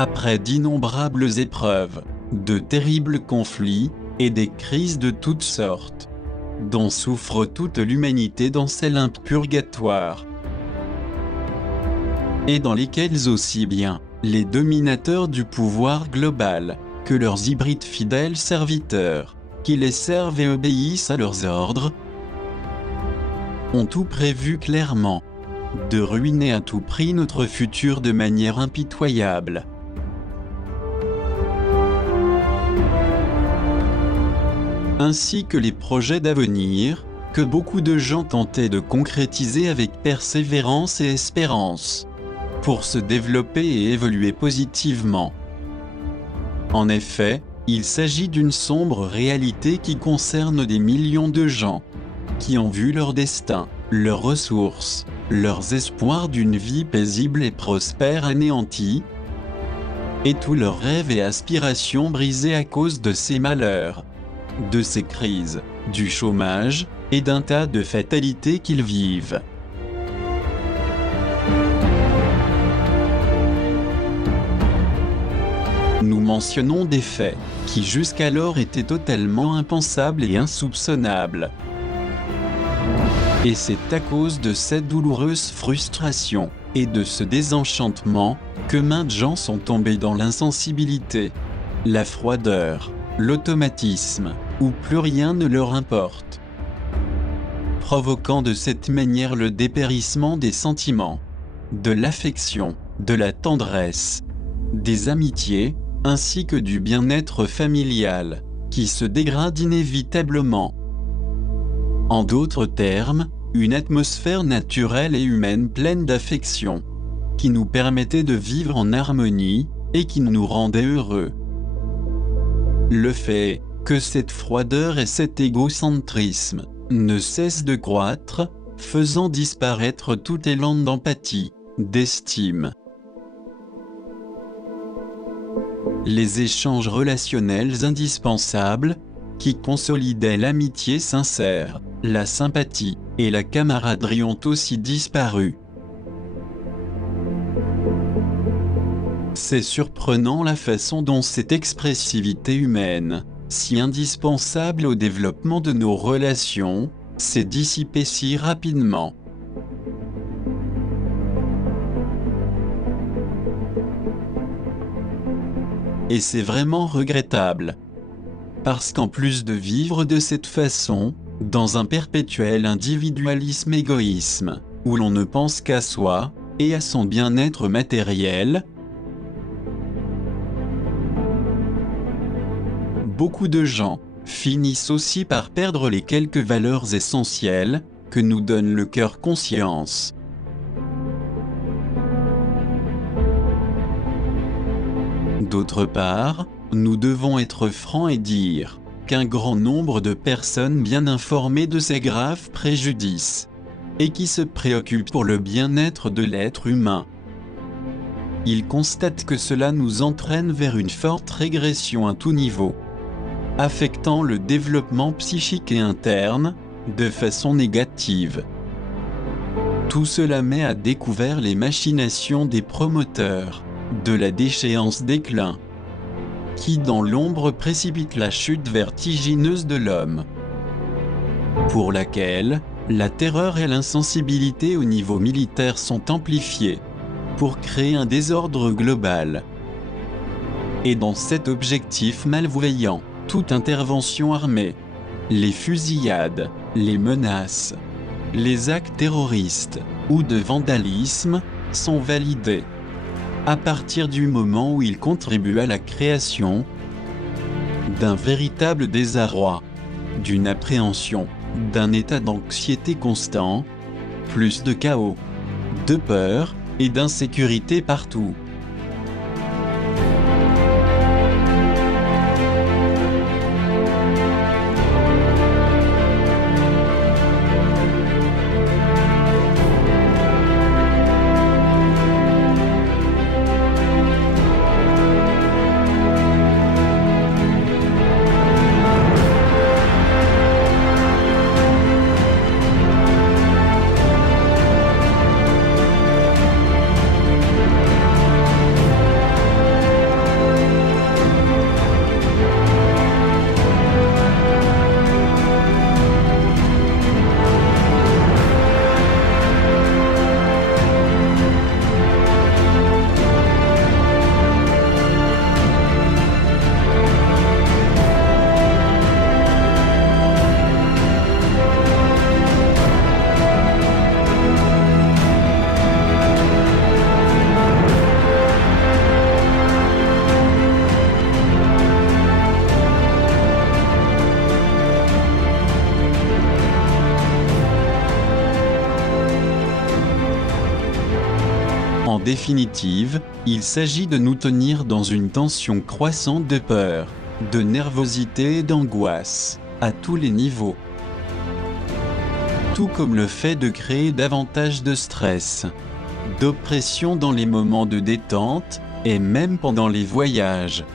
Après d'innombrables épreuves, de terribles conflits, et des crises de toutes sortes, dont souffre toute l'humanité dans ces limbes purgatoires, et dans lesquels aussi bien les dominateurs du pouvoir global que leurs hybrides fidèles serviteurs, qui les servent et obéissent à leurs ordres, ont tout prévu clairement, de ruiner à tout prix notre futur de manière impitoyable. Ainsi que les projets d'avenir, que beaucoup de gens tentaient de concrétiser avec persévérance et espérance, pour se développer et évoluer positivement. En effet, il s'agit d'une sombre réalité qui concerne des millions de gens, qui ont vu leur destin, leurs ressources, leurs espoirs d'une vie paisible et prospère anéantis, et tous leurs rêves et aspirations brisés à cause de ces malheurs, de ces crises, du chômage, et d'un tas de fatalités qu'ils vivent. Nous mentionnons des faits, qui jusqu'alors étaient totalement impensables et insoupçonnables. Et c'est à cause de cette douloureuse frustration, et de ce désenchantement, que maintes gens sont tombés dans l'insensibilité, la froideur, l'automatisme, où plus rien ne leur importe, provoquant de cette manière le dépérissement des sentiments, de l'affection, de la tendresse, des amitiés, ainsi que du bien-être familial, qui se dégrade inévitablement. En d'autres termes, une atmosphère naturelle et humaine pleine d'affection, qui nous permettait de vivre en harmonie, et qui nous rendait heureux. Le fait est que cette froideur et cet égocentrisme ne cessent de croître, faisant disparaître tout élan d'empathie, d'estime. Les échanges relationnels indispensables, qui consolidaient l'amitié sincère, la sympathie et la camaraderie ont aussi disparu. C'est surprenant la façon dont cette expressivité humaine, si indispensable au développement de nos relations, s'est dissipée si rapidement. Et c'est vraiment regrettable. Parce qu'en plus de vivre de cette façon, dans un perpétuel individualisme égoïsme, où l'on ne pense qu'à soi, et à son bien-être matériel, beaucoup de gens finissent aussi par perdre les quelques valeurs essentielles que nous donne le cœur conscience. D'autre part, nous devons être francs et dire qu'un grand nombre de personnes bien informées de ces graves préjudices, et qui se préoccupent pour le bien-être de l'être humain, ils constatent que cela nous entraîne vers une forte régression à tout niveau, affectant le développement psychique et interne, de façon négative. Tout cela met à découvert les machinations des promoteurs de la déchéance-déclin, qui dans l'ombre précipite la chute vertigineuse de l'homme, pour laquelle la terreur et l'insensibilité au niveau militaire sont amplifiées, pour créer un désordre global. Et dans cet objectif malveillant, toute intervention armée, les fusillades, les menaces, les actes terroristes ou de vandalisme sont validés, à partir du moment où ils contribuent à la création d'un véritable désarroi, d'une appréhension, d'un état d'anxiété constant, plus de chaos, de peur et d'insécurité partout. En définitive, il s'agit de nous tenir dans une tension croissante de peur, de nervosité et d'angoisse, à tous les niveaux. Tout comme le fait de créer davantage de stress, d'oppression dans les moments de détente, et même pendant les voyages.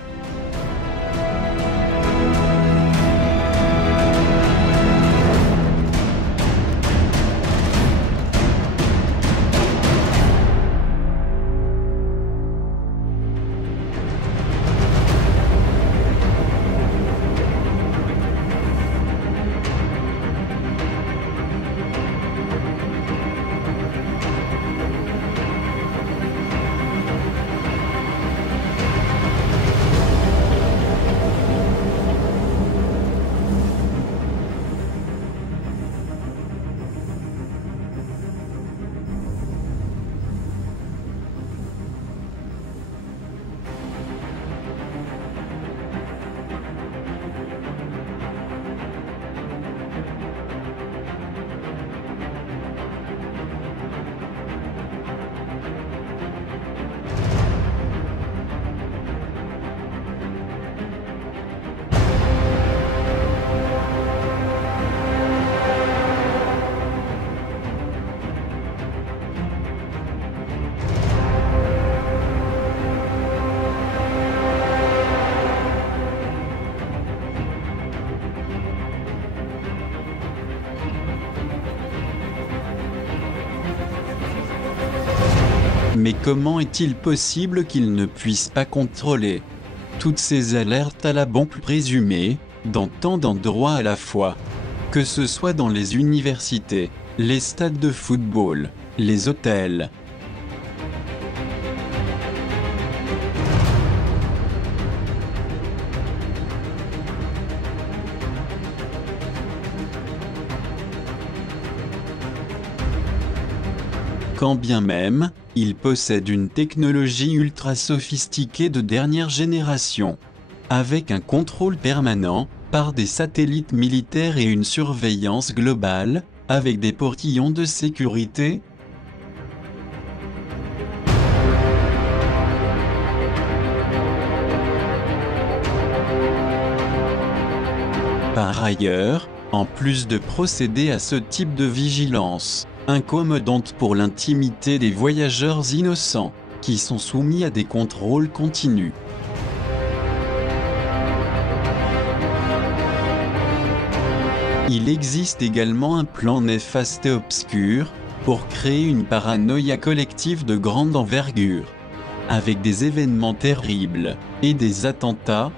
Mais comment est-il possible qu'il ne puisse pas contrôler toutes ces alertes à la bombe présumée, dans tant d'endroits à la fois? Que ce soit dans les universités, les stades de football, les hôtels. Quand bien même, il possède une technologie ultra sophistiquée de dernière génération, avec un contrôle permanent, par des satellites militaires et une surveillance globale, avec des portillons de sécurité. Par ailleurs, en plus de procéder à ce type de vigilance, incommodante pour l'intimité des voyageurs innocents, qui sont soumis à des contrôles continus. Il existe également un plan néfaste et obscur, pour créer une paranoïa collective de grande envergure, avec des événements terribles, et des attentats.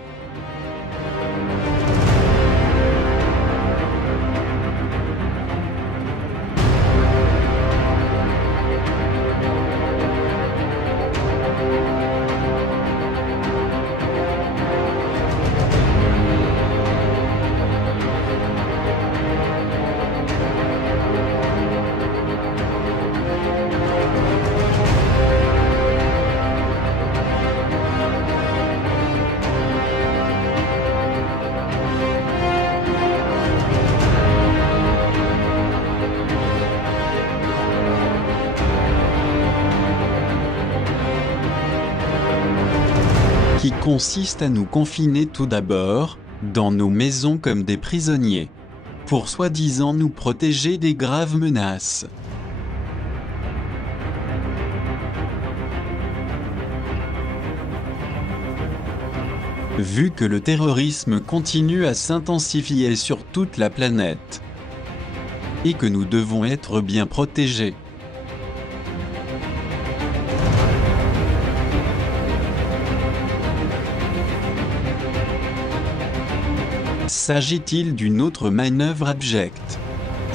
Qui consiste à nous confiner tout d'abord, dans nos maisons comme des prisonniers, pour soi-disant nous protéger des graves menaces. Vu que le terrorisme continue à s'intensifier sur toute la planète, et que nous devons être bien protégés. S'agit-il d'une autre manœuvre abjecte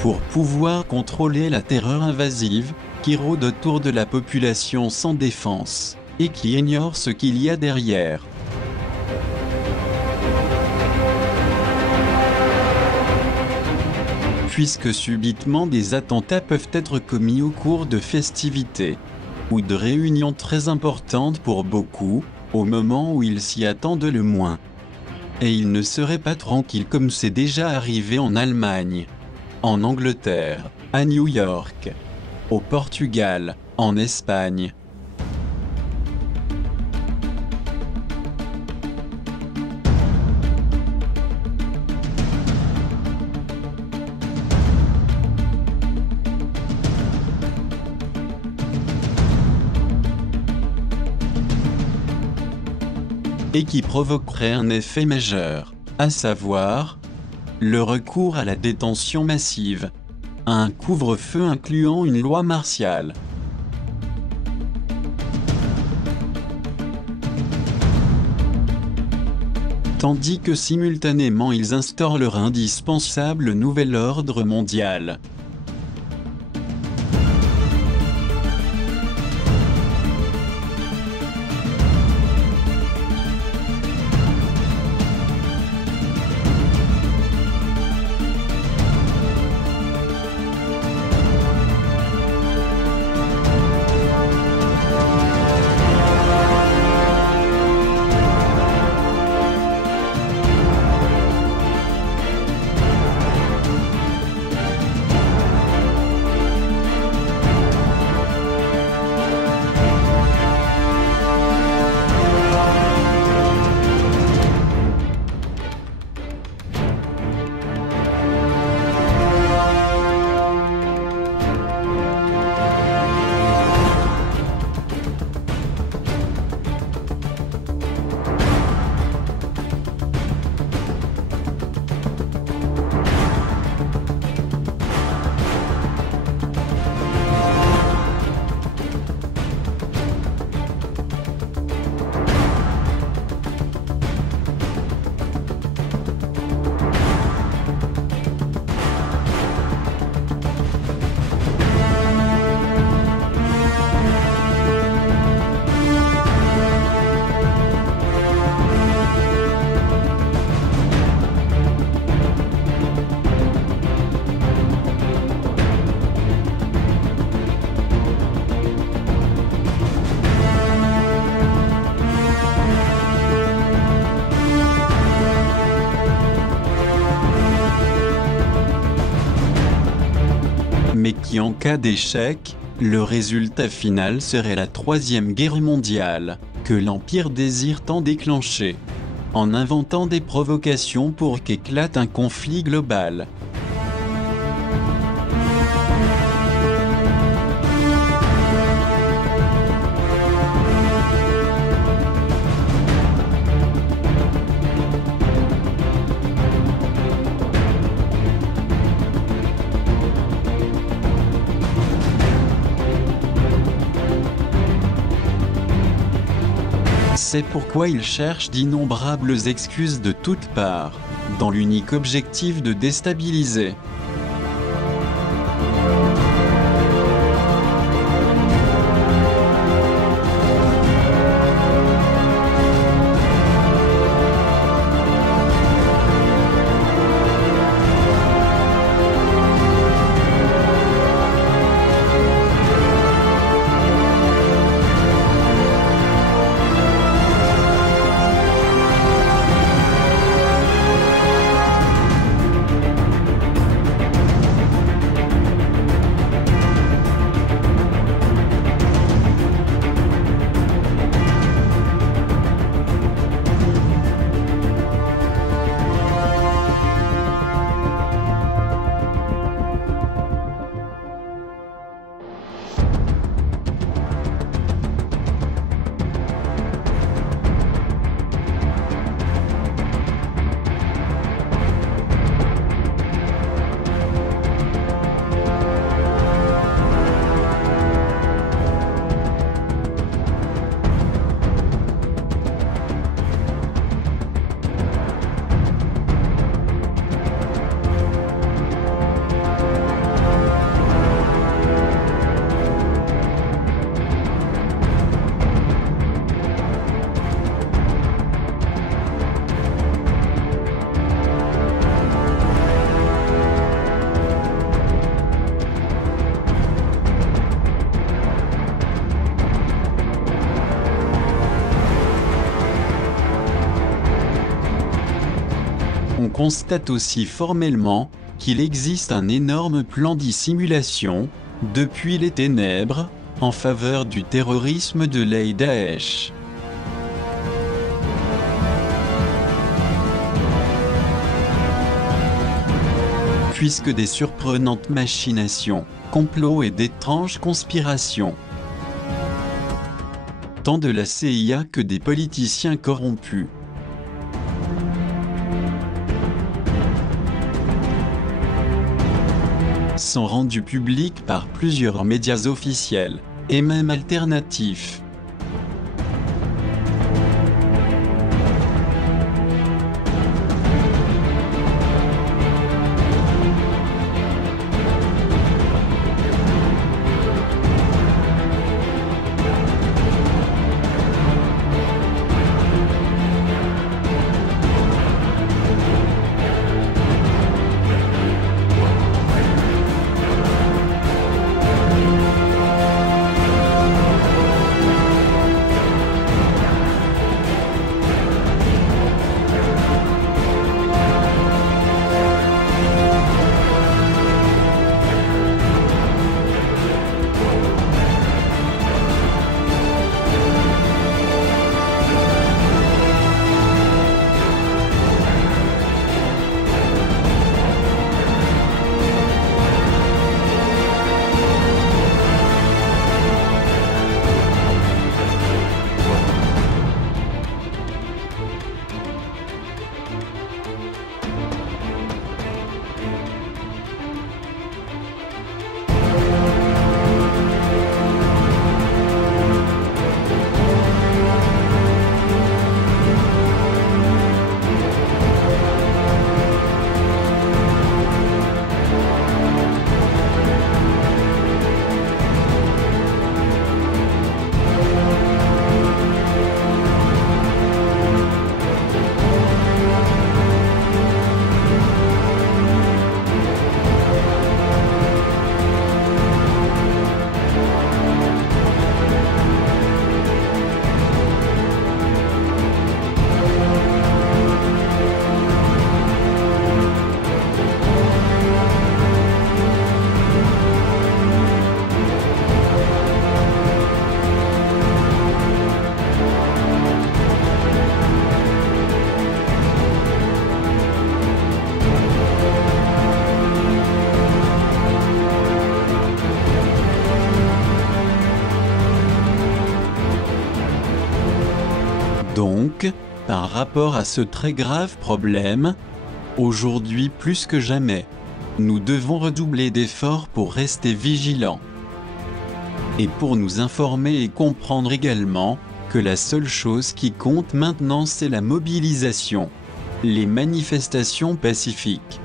pour pouvoir contrôler la terreur invasive qui rôde autour de la population sans défense et qui ignore ce qu'il y a derrière? Puisque subitement des attentats peuvent être commis au cours de festivités ou de réunions très importantes pour beaucoup, au moment où ils s'y attendent le moins. Et il ne serait pas tranquille comme c'est déjà arrivé en Allemagne, en Angleterre, à New York, au Portugal, en Espagne, et qui provoquerait un effet majeur, à savoir le recours à la détention massive, à un couvre-feu incluant une loi martiale. Tandis que simultanément ils instaurent leur indispensable nouvel ordre mondial. Mais qui en cas d'échec, le résultat final serait la Troisième Guerre mondiale, que l'Empire désire tant déclencher, en inventant des provocations pour qu'éclate un conflit global. C'est pourquoi ils cherchent d'innombrables excuses de toutes parts, dans l'unique objectif de déstabiliser. On constate aussi formellement qu'il existe un énorme plan dissimulation, depuis les ténèbres, en faveur du terrorisme de l'Daesh. Puisque des surprenantes machinations, complots et d'étranges conspirations tant de la CIA que des politiciens corrompus. Sont rendus publics par plusieurs médias officiels, et même alternatifs. Donc, par rapport à ce très grave problème, aujourd'hui plus que jamais, nous devons redoubler d'efforts pour rester vigilants. Et pour nous informer et comprendre également que la seule chose qui compte maintenant c'est la mobilisation, les manifestations pacifiques.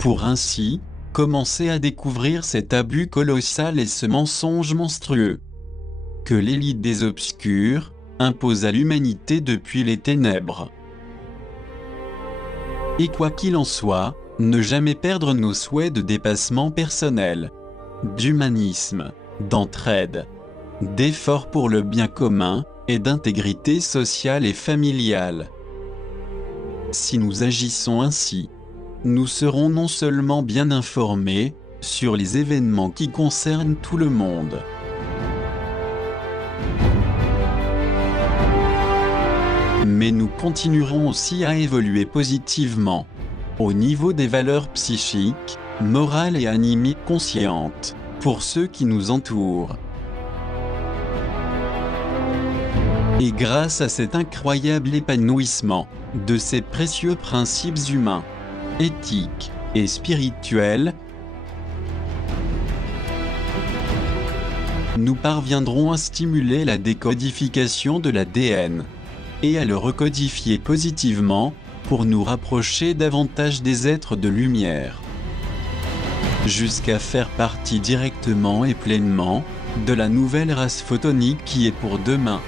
Pour ainsi, commencer à découvrir cet abus colossal et ce mensonge monstrueux que l'élite des obscurs impose à l'humanité depuis les ténèbres. Et quoi qu'il en soit, ne jamais perdre nos souhaits de dépassement personnel, d'humanisme, d'entraide, d'effort pour le bien commun et d'intégrité sociale et familiale. Si nous agissons ainsi, nous serons non seulement bien informés sur les événements qui concernent tout le monde, mais nous continuerons aussi à évoluer positivement, au niveau des valeurs psychiques, morales et animiques conscientes. pour ceux qui nous entourent. Et grâce à cet incroyable épanouissement de ces précieux principes humains, éthiques et spirituels, nous parviendrons à stimuler la décodification de l'ADN et à le recodifier positivement pour nous rapprocher davantage des êtres de lumière, jusqu'à faire partie directement et pleinement de la nouvelle race photonique qui est pour demain.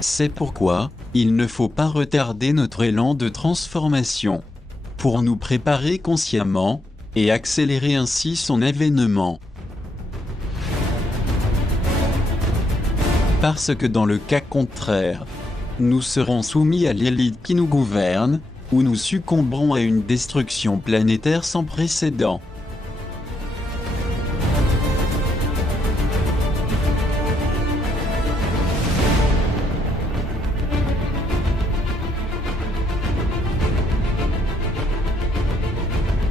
C'est pourquoi il ne faut pas retarder notre élan de transformation pour nous préparer consciemment et accélérer ainsi son avènement. Parce que dans le cas contraire, nous serons soumis à l'élite qui nous gouverne, ou nous succomberons à une destruction planétaire sans précédent.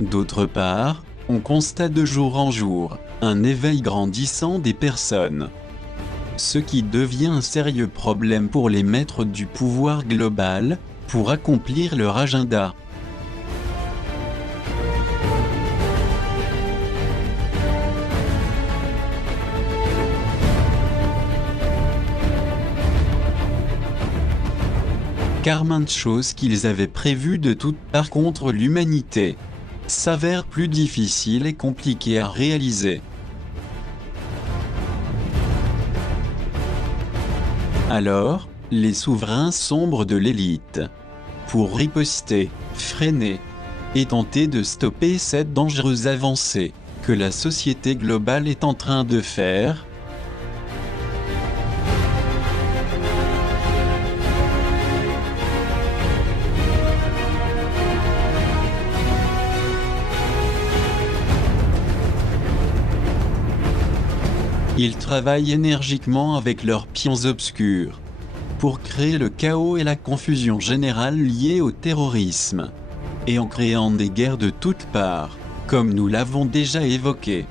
D'autre part, on constate de jour en jour un éveil grandissant des personnes, ce qui devient un sérieux problème pour les maîtres du pouvoir global, pour accomplir leur agenda. Car maintes choses qu'ils avaient prévues de toutes parts contre l'humanité s'avèrent plus difficiles et compliquées à réaliser. Alors, les souverains sombrent de l'élite pour riposter, freiner et tenter de stopper cette dangereuse avancée que la société globale est en train de faire. Ils travaillent énergiquement avec leurs pions obscurs pour créer le chaos et la confusion générale liée au terrorisme, et en créant des guerres de toutes parts, comme nous l'avons déjà évoqué.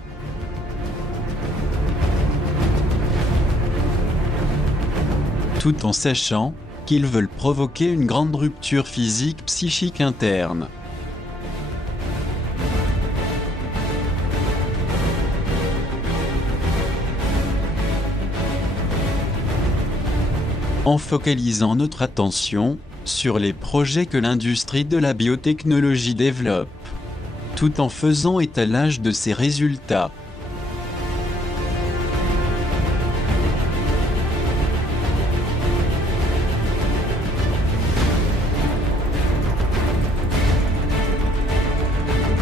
Tout en sachant qu'ils veulent provoquer une grande rupture physique psychique interne. En focalisant notre attention sur les projets que l'industrie de la biotechnologie développe, tout en faisant étalage de ses résultats.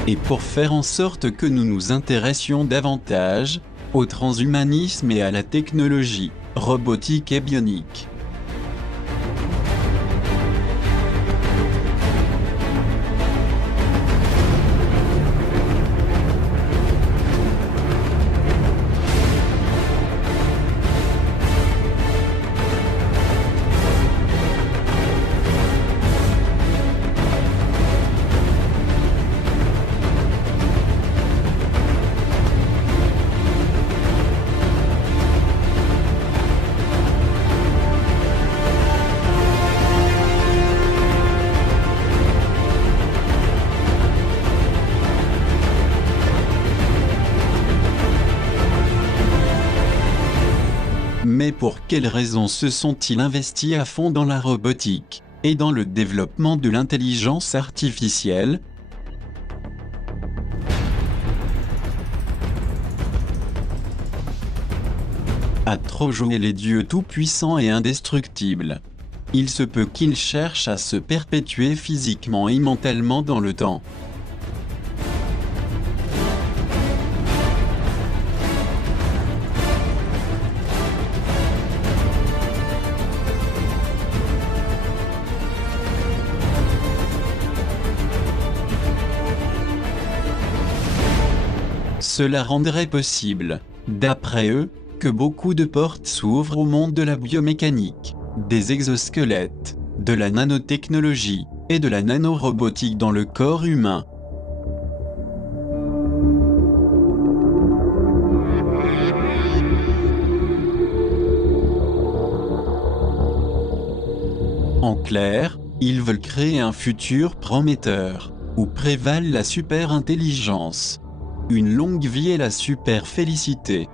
Et pour faire en sorte que nous nous intéressions davantage au transhumanisme et à la technologie robotique et bionique. Mais pour quelles raisons se sont-ils investis à fond dans la robotique et dans le développement de l'intelligence artificielle? À trop jouer les dieux tout-puissants et indestructibles, il se peut qu'ils cherchent à se perpétuer physiquement et mentalement dans le temps. Cela rendrait possible, d'après eux, que beaucoup de portes s'ouvrent au monde de la biomécanique, des exosquelettes, de la nanotechnologie et de la nanorobotique dans le corps humain. En clair, ils veulent créer un futur prometteur, où prévalent la super-intelligence, une longue vie et la super-félicité.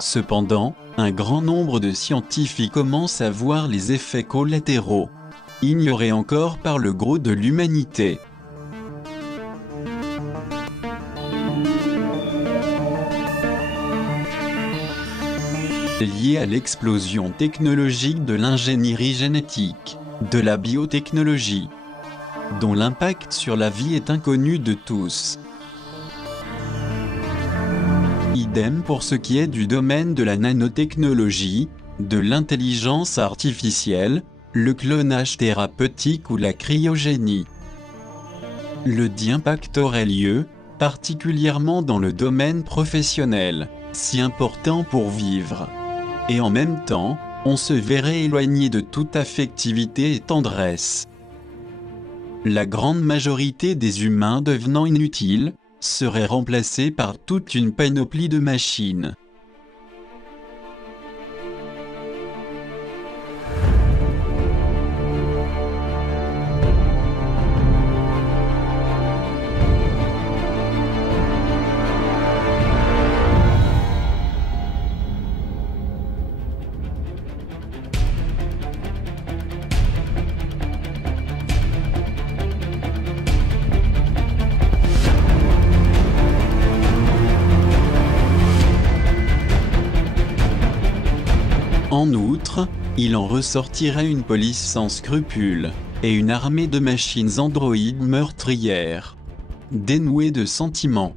Cependant, un grand nombre de scientifiques commencent à voir les effets collatéraux, ignorés encore par le gros de l'humanité. Liés à l'explosion technologique de l'ingénierie génétique, de la biotechnologie, dont l'impact sur la vie est inconnu de tous. Idem pour ce qui est du domaine de la nanotechnologie, de l'intelligence artificielle, le clonage thérapeutique ou la cryogénie. Le dit impact aurait lieu, particulièrement dans le domaine professionnel, si important pour vivre. Et en même temps, on se verrait éloigné de toute affectivité et tendresse. La grande majorité des humains devenant inutiles, serait remplacée par toute une panoplie de machines. En outre, il en ressortirait une police sans scrupules, et une armée de machines androïdes meurtrières, dénuées de sentiments.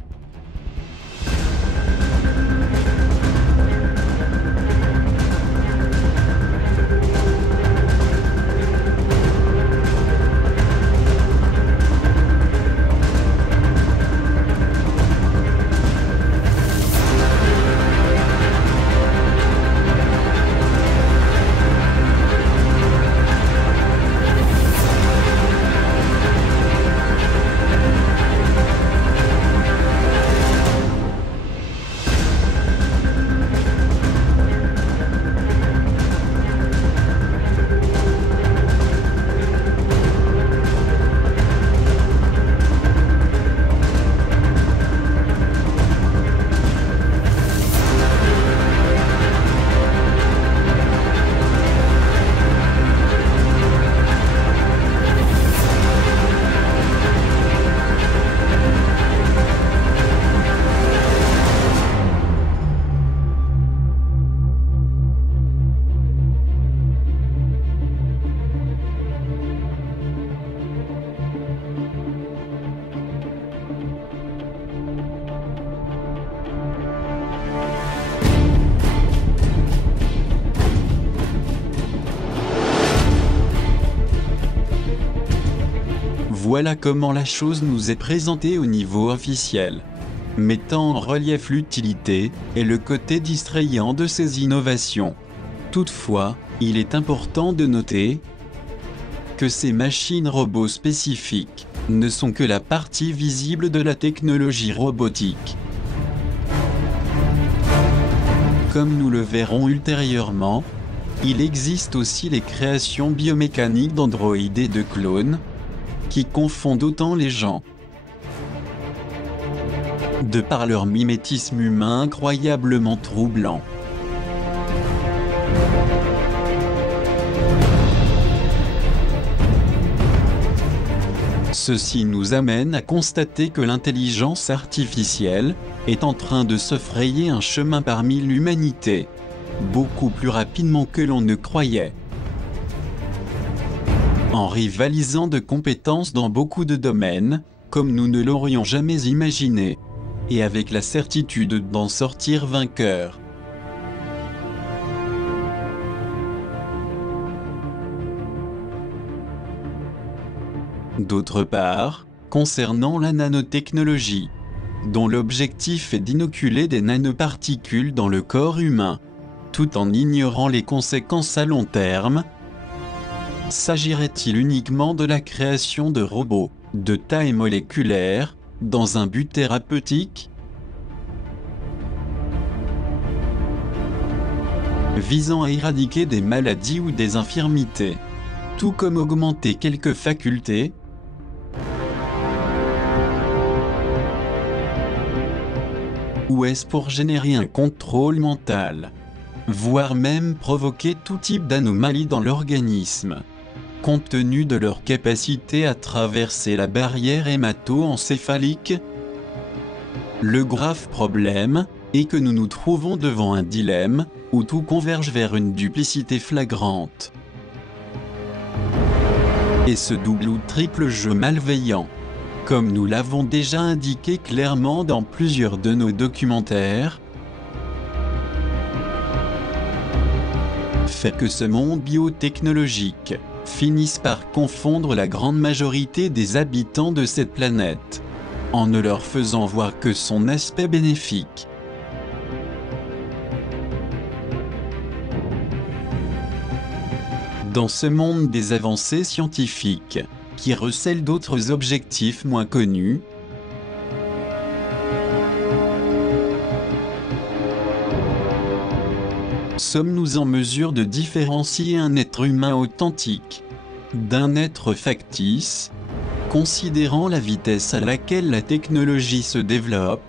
Voilà comment la chose nous est présentée au niveau officiel, mettant en relief l'utilité et le côté distrayant de ces innovations. Toutefois, il est important de noter que ces machines robots spécifiques ne sont que la partie visible de la technologie robotique. Comme nous le verrons ultérieurement, il existe aussi les créations biomécaniques d'androïdes et de clones, qui confondent autant les gens. De par leur mimétisme humain incroyablement troublant. Ceci nous amène à constater que l'intelligence artificielle est en train de se frayer un chemin parmi l'humanité, beaucoup plus rapidement que l'on ne croyait. En rivalisant de compétences dans beaucoup de domaines, comme nous ne l'aurions jamais imaginé, et avec la certitude d'en sortir vainqueur. D'autre part, concernant la nanotechnologie, dont l'objectif est d'inoculer des nanoparticules dans le corps humain, tout en ignorant les conséquences à long terme? S'agirait-il uniquement de la création de robots, de taille moléculaire, dans un but thérapeutique? Visant à éradiquer des maladies ou des infirmités, tout comme augmenter quelques facultés? Ou est-ce pour générer un contrôle mental, voire même provoquer tout type d'anomalie dans l'organisme, compte tenu de leur capacité à traverser la barrière hémato-encéphalique? Le grave problème est que nous nous trouvons devant un dilemme, où tout converge vers une duplicité flagrante. Et ce double ou triple jeu malveillant, comme nous l'avons déjà indiqué clairement dans plusieurs de nos documentaires, fait que ce monde biotechnologique finisse par confondre la grande majorité des habitants de cette planète, en ne leur faisant voir que son aspect bénéfique. Dans ce monde des avancées scientifiques, qui recèle d'autres objectifs moins connus, sommes-nous en mesure de différencier un être humain authentique d'un être factice, considérant la vitesse à laquelle la technologie se développe?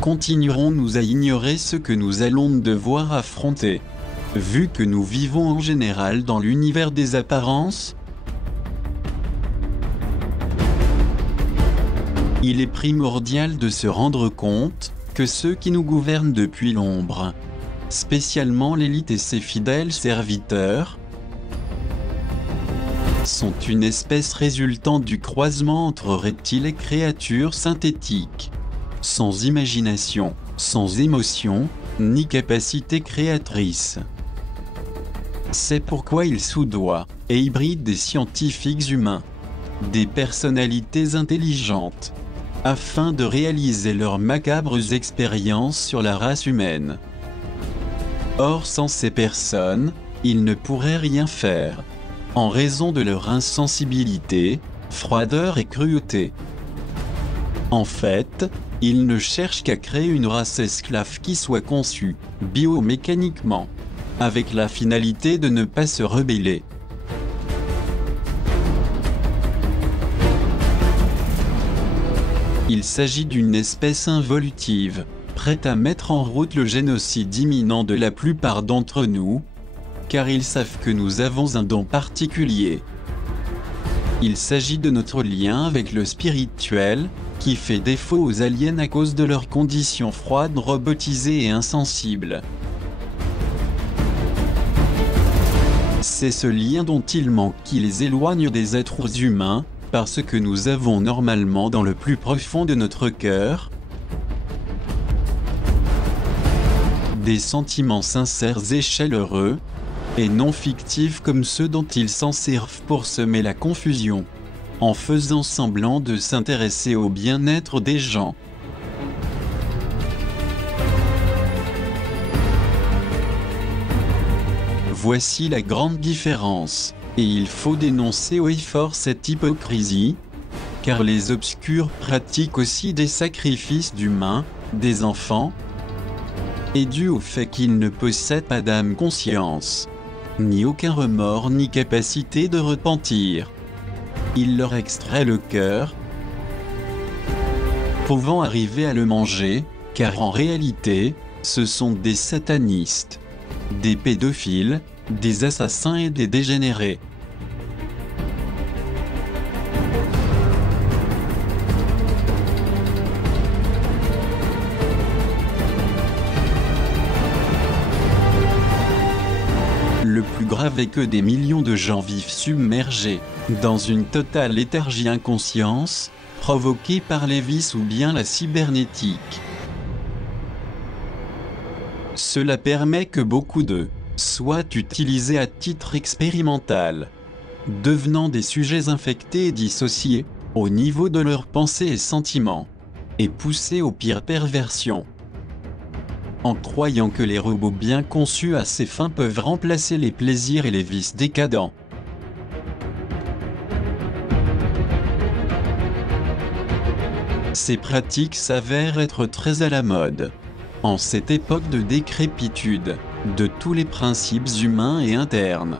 Continuerons-nous à ignorer ce que nous allons devoir affronter, vu que nous vivons en général dans l'univers des apparences? Il est primordial de se rendre compte que ceux qui nous gouvernent depuis l'ombre, spécialement l'élite et ses fidèles serviteurs, sont une espèce résultante du croisement entre reptiles et créatures synthétiques, sans imagination, sans émotion, ni capacité créatrice. C'est pourquoi ils soudoient et hybrident des scientifiques humains, des personnalités intelligentes, afin de réaliser leurs macabres expériences sur la race humaine. Or, sans ces personnes, ils ne pourraient rien faire, en raison de leur insensibilité, froideur et cruauté. En fait, ils ne cherchent qu'à créer une race esclave qui soit conçue, biomécaniquement, avec la finalité de ne pas se rebeller. Il s'agit d'une espèce involutive, prête à mettre en route le génocide imminent de la plupart d'entre nous, car ils savent que nous avons un don particulier. Il s'agit de notre lien avec le spirituel, qui fait défaut aux aliens à cause de leur condition froide, robotisée et insensible. C'est ce lien dont il manque qui les éloigne des êtres humains, parce que nous avons normalement dans le plus profond de notre cœur des sentiments sincères et chaleureux, et non fictifs comme ceux dont ils s'en servent pour semer la confusion, en faisant semblant de s'intéresser au bien-être des gens. Voici la grande différence, et il faut dénoncer haut et fort cette hypocrisie, car les obscurs pratiquent aussi des sacrifices d'humains, des enfants, et dû au fait qu'ils ne possèdent pas d'âme conscience, ni aucun remords ni capacité de repentir. Il leur extrait le cœur, pouvant arriver à le manger, car en réalité, ce sont des satanistes, des pédophiles, des assassins et des dégénérés. Le plus grave est que des millions de gens vivent submergés dans une totale léthargie inconscience, provoquée par les vices ou bien la cybernétique. Cela permet que beaucoup d'eux soient utilisés à titre expérimental, devenant des sujets infectés et dissociés, au niveau de leurs pensées et sentiments. et poussés aux pires perversions. En croyant que les robots bien conçus à ces fins peuvent remplacer les plaisirs et les vices décadents. Ces pratiques s'avèrent être très à la mode. En cette époque de décrépitude de tous les principes humains et internes.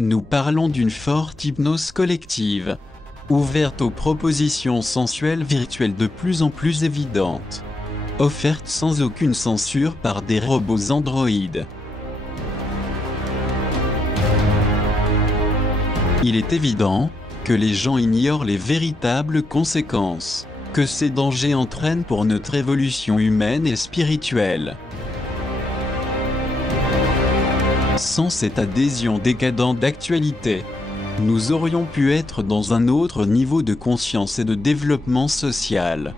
Nous parlons d'une forte hypnose collective, ouverte aux propositions sensuelles virtuelles de plus en plus évidentes, offertes sans aucune censure par des robots androïdes. Il est évident que les gens ignorent les véritables conséquences que ces dangers entraînent pour notre évolution humaine et spirituelle. Sans cette adhésion décadente d'actualité, nous aurions pu être dans un autre niveau de conscience et de développement social.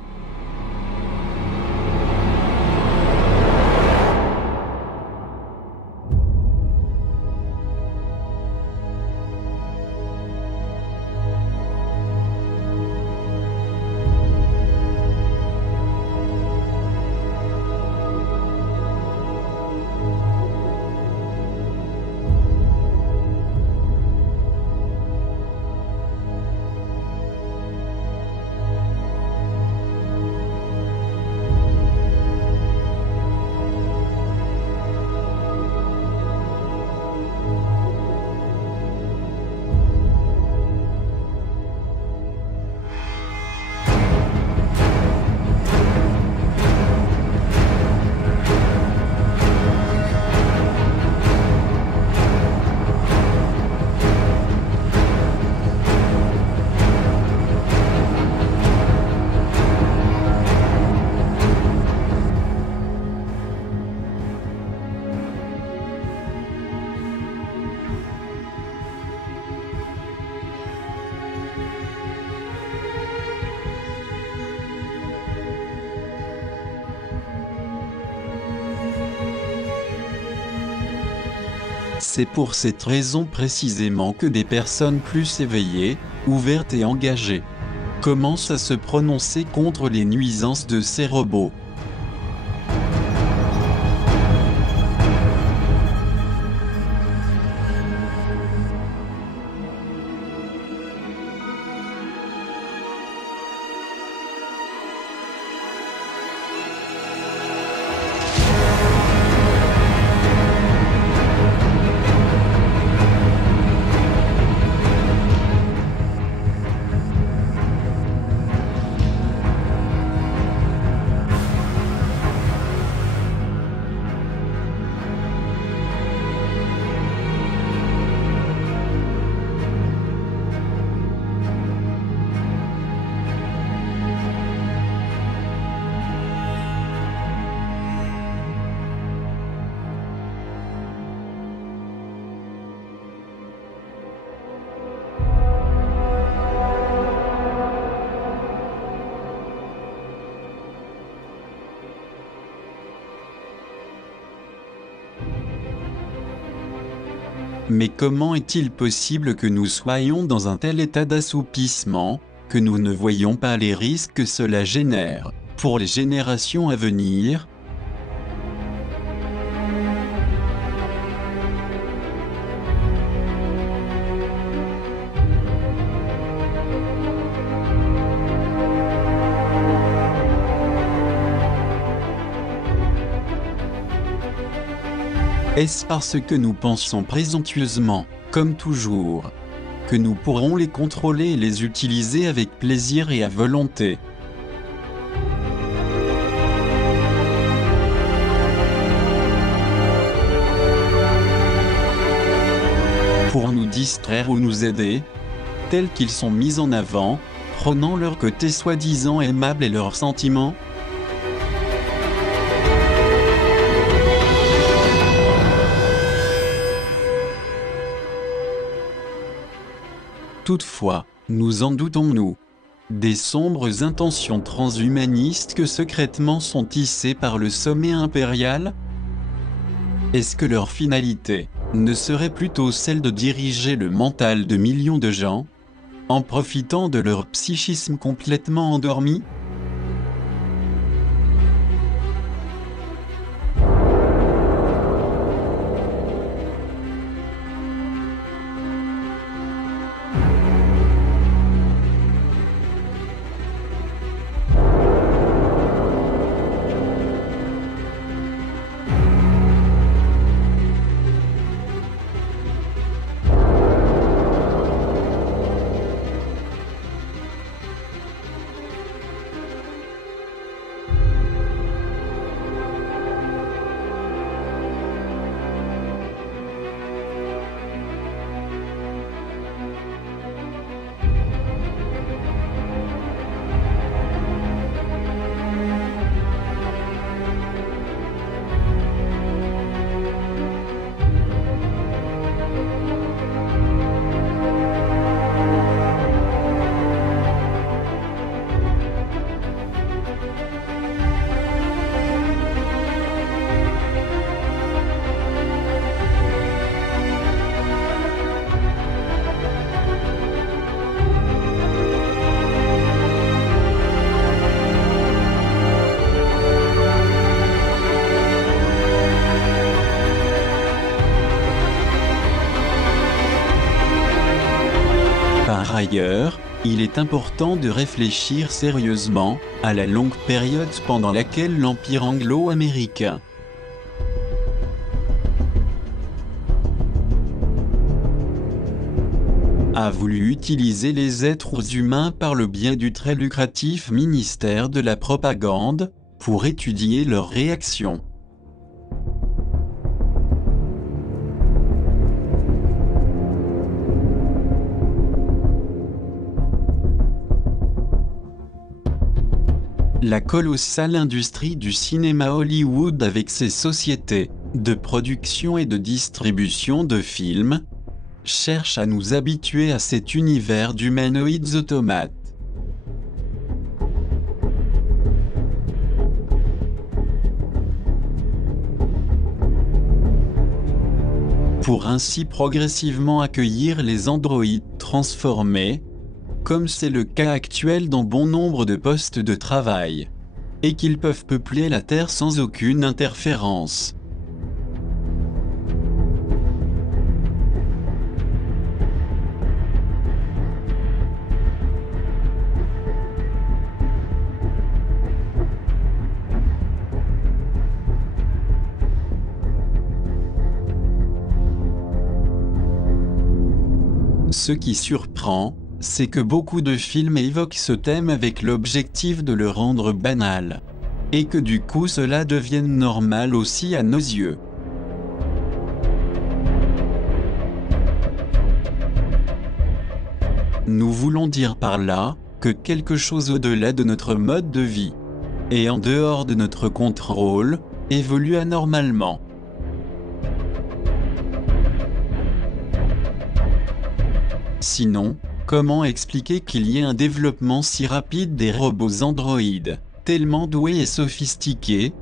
C'est pour cette raison précisément que des personnes plus éveillées, ouvertes et engagées commencent à se prononcer contre les nuisances de ces robots. Mais comment est-il possible que nous soyons dans un tel état d'assoupissement, que nous ne voyons pas les risques que cela génère pour les générations à venir ? Est-ce parce que nous pensons présomptueusement comme toujours, que nous pourrons les contrôler et les utiliser avec plaisir et à volonté. Pour nous distraire ou nous aider, tels qu'ils sont mis en avant, prônant leur côté soi-disant aimable et leurs sentiments. Toutefois, nous en doutons-nous, des sombres intentions transhumanistes que secrètement sont tissées par le sommet impérial? Est-ce que leur finalité ne serait plutôt celle de diriger le mental de millions de gens, en profitant de leur psychisme complètement endormi? Par ailleurs, il est important de réfléchir sérieusement à la longue période pendant laquelle l'Empire anglo-américain a voulu utiliser les êtres humains par le biais du très lucratif ministère de la propagande pour étudier leurs réactions. La colossale industrie du cinéma Hollywood avec ses sociétés de production et de distribution de films cherche à nous habituer à cet univers d'humanoïdes automates. Pour ainsi progressivement accueillir les androïdes transformés, comme c'est le cas actuel dans bon nombre de postes de travail, et qu'ils peuvent peupler la Terre sans aucune interférence. Ce qui surprend, c'est que beaucoup de films évoquent ce thème avec l'objectif de le rendre banal. Et que du coup cela devienne normal aussi à nos yeux. Nous voulons dire par là que quelque chose au-delà de notre mode de vie, et en dehors de notre contrôle, évolue anormalement. Sinon, comment expliquer qu'il y ait un développement si rapide des robots androïdes, tellement doués et sophistiqués?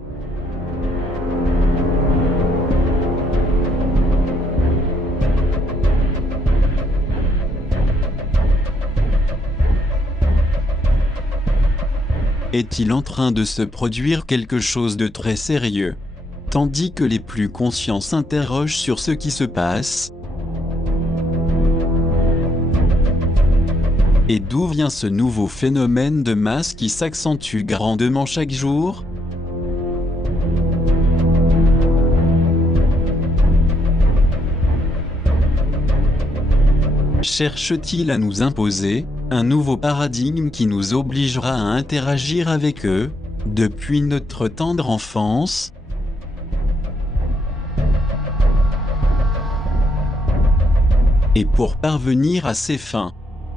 Est-il en train de se produire quelque chose de très sérieux, tandis que les plus conscients s'interrogent sur ce qui se passe? Et d'où vient ce nouveau phénomène de masse qui s'accentue grandement chaque jour? cherchent-ils à nous imposer un nouveau paradigme qui nous obligera à interagir avec eux, depuis notre tendre enfance? Et pour parvenir à ces fins,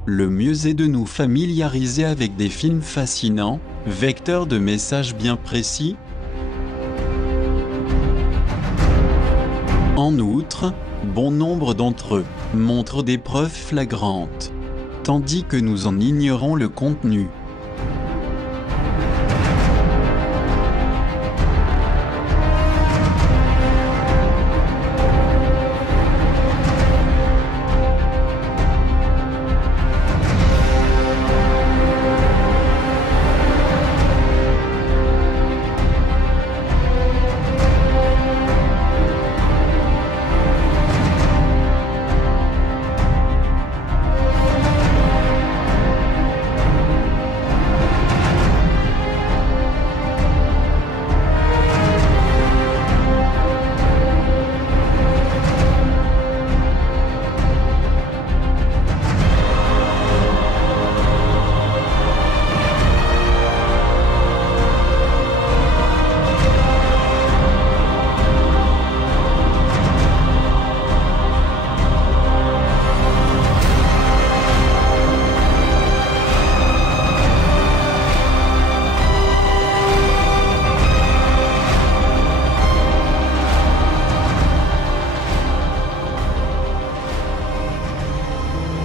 le mieux est de nous familiariser avec des films fascinants, vecteurs de messages bien précis. En outre, bon nombre d'entre eux montrent des preuves flagrantes, tandis que nous en ignorons le contenu.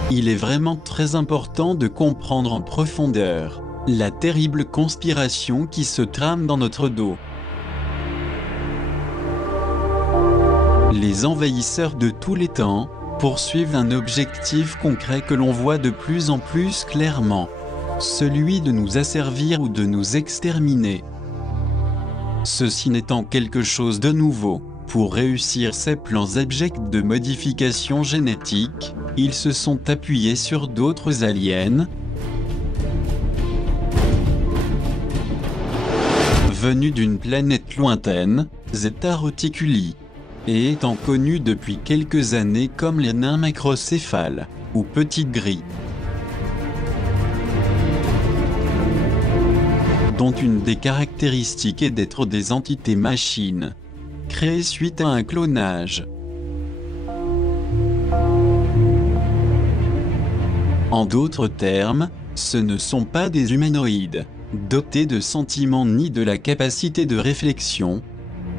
Il est vraiment très important de comprendre en profondeur la terrible conspiration qui se trame dans notre dos. Les envahisseurs de tous les temps poursuivent un objectif concret que l'on voit de plus en plus clairement, celui de nous asservir ou de nous exterminer. Ceci n'étant quelque chose de nouveau. Pour réussir ces plans abjects de modification génétique, ils se sont appuyés sur d'autres aliens, venus d'une planète lointaine, Zeta Reticuli, et étant connus depuis quelques années comme les nains macrocéphales, ou petits gris, dont une des caractéristiques est d'être des entités machines, créées suite à un clonage. En d'autres termes, ce ne sont pas des humanoïdes, dotés de sentiments ni de la capacité de réflexion,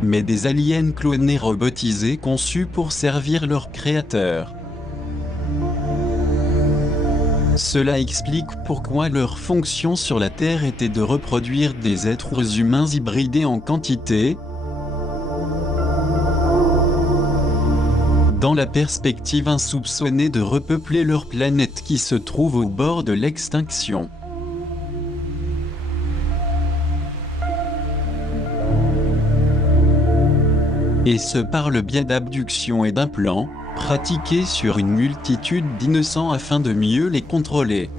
mais des aliens clonés robotisés conçus pour servir leur créateur. Cela explique pourquoi leur fonction sur la Terre était de reproduire des êtres humains hybridés en quantité, dans la perspective insoupçonnée de repeupler leur planète qui se trouve au bord de l'extinction. Et ce par le biais d'abduction et d'implants, pratiqués sur une multitude d'innocents afin de mieux les contrôler.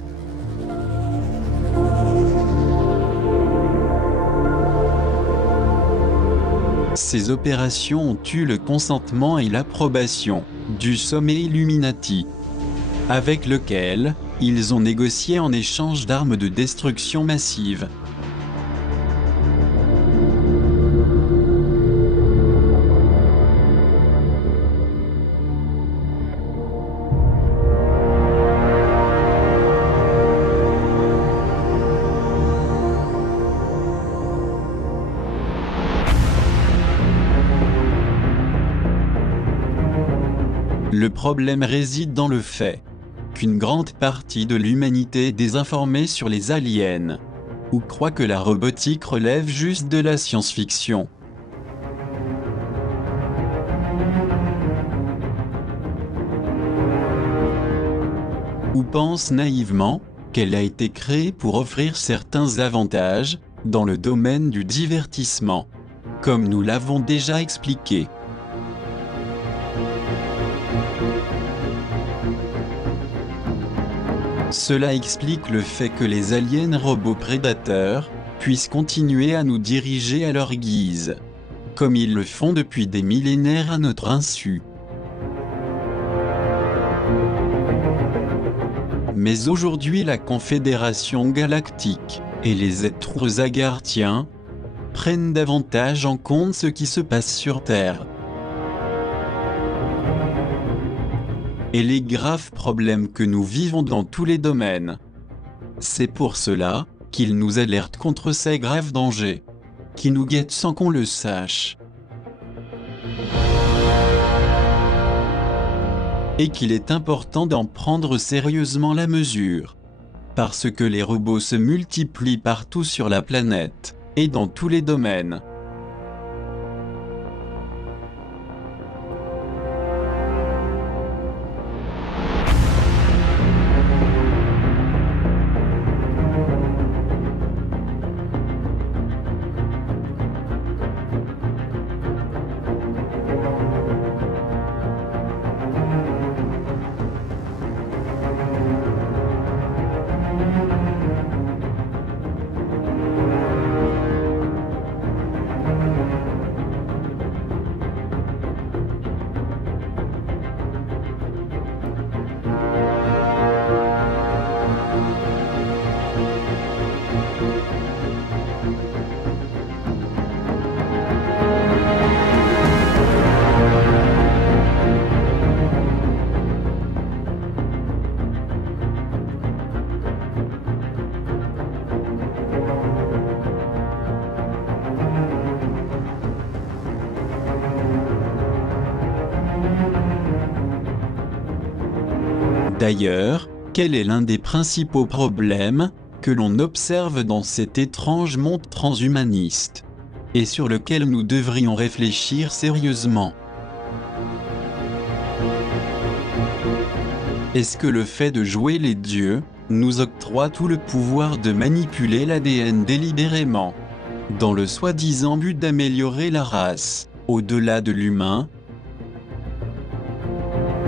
Ces opérations ont eu le consentement et l'approbation du sommet Illuminati, avec lequel ils ont négocié en échange d'armes de destruction massive. Le problème réside dans le fait qu'une grande partie de l'humanité est désinformée sur les aliens, ou croit que la robotique relève juste de la science-fiction. Ou pense naïvement qu'elle a été créée pour offrir certains avantages dans le domaine du divertissement, comme nous l'avons déjà expliqué. Cela explique le fait que les aliens robots prédateurs puissent continuer à nous diriger à leur guise, comme ils le font depuis des millénaires à notre insu. Mais aujourd'hui la Confédération Galactique et les êtres agarthiens prennent davantage en compte ce qui se passe sur Terre et les graves problèmes que nous vivons dans tous les domaines. C'est pour cela qu'ils nous alertent contre ces graves dangers qui nous guettent sans qu'on le sache. Et qu'il est important d'en prendre sérieusement la mesure. Parce que les robots se multiplient partout sur la planète, et dans tous les domaines. D'ailleurs, quel est l'un des principaux problèmes que l'on observe dans cet étrange monde transhumaniste, et sur lequel nous devrions réfléchir sérieusement? Est-ce que le fait de jouer les dieux nous octroie tout le pouvoir de manipuler l'ADN délibérément, dans le soi-disant but d'améliorer la race, au-delà de l'humain,